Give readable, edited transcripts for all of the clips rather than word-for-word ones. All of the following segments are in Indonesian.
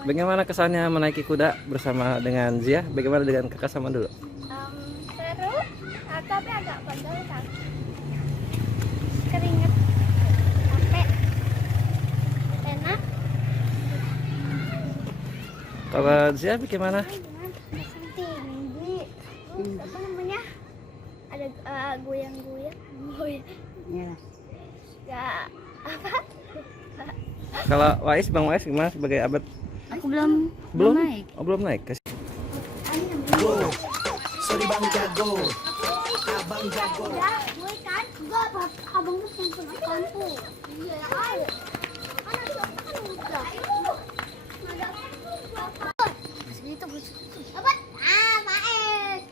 Bagaimana kesannya menaiki kuda bersama dengan Zia? Bagaimana dengan kakak sama dulu? Seru, tapi agak pegel kan. Keringet, capek, enak. Kalau Zia bagaimana? Tinggi. Apa namanya? Ada goyang-goyang. Ya apa? Kalau Bang Wais gimana sebagai abad? Aku belum naik. Oh, belum naik. Sorry Bang Jago. Abang Jago. Ya, gue kan. Enggak, abang tuh pengen kantu. Iya, ayo. Kan udah. Segitu apa? Maes.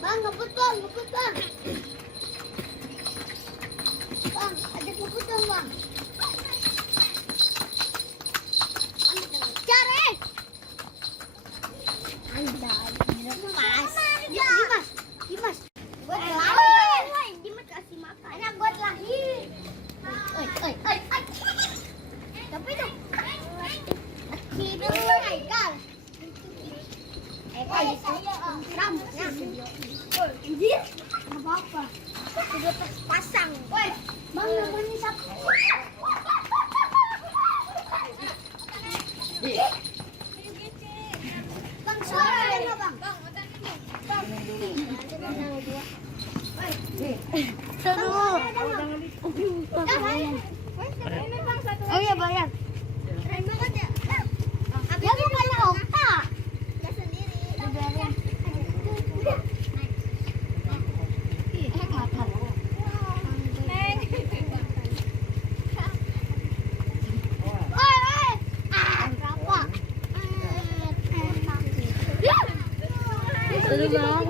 Bang, ngebut bang. Bang, ada ngebut dong bang. Cari. Dimas. Buat lahir. Dimas kasih makan. Anak buat lahir. Tapi tuh. Hidup Haikal. Rambutnya. Anjir. Apa-apa. Sudah pasang. Woi, Bang, namanya siapa? Bang, suara ya, Bang. Seru. Oh iya bayar. Ya bukannya Okta. Dia sendiri. Dibiarin. Seru banget.